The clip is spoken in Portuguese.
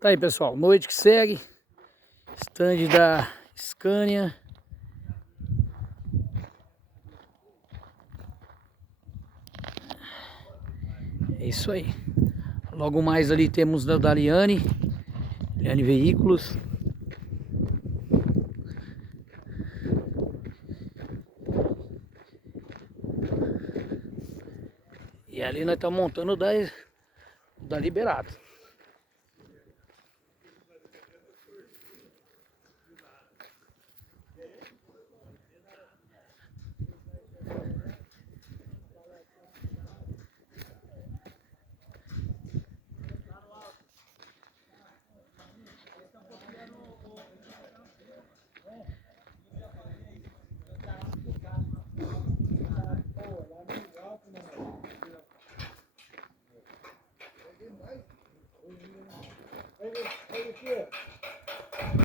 Tá aí, pessoal, noite que segue, stand da Scania. É isso aí. Logo mais ali temos da Liane Veículos. E ali nós estamos montando da Liberado.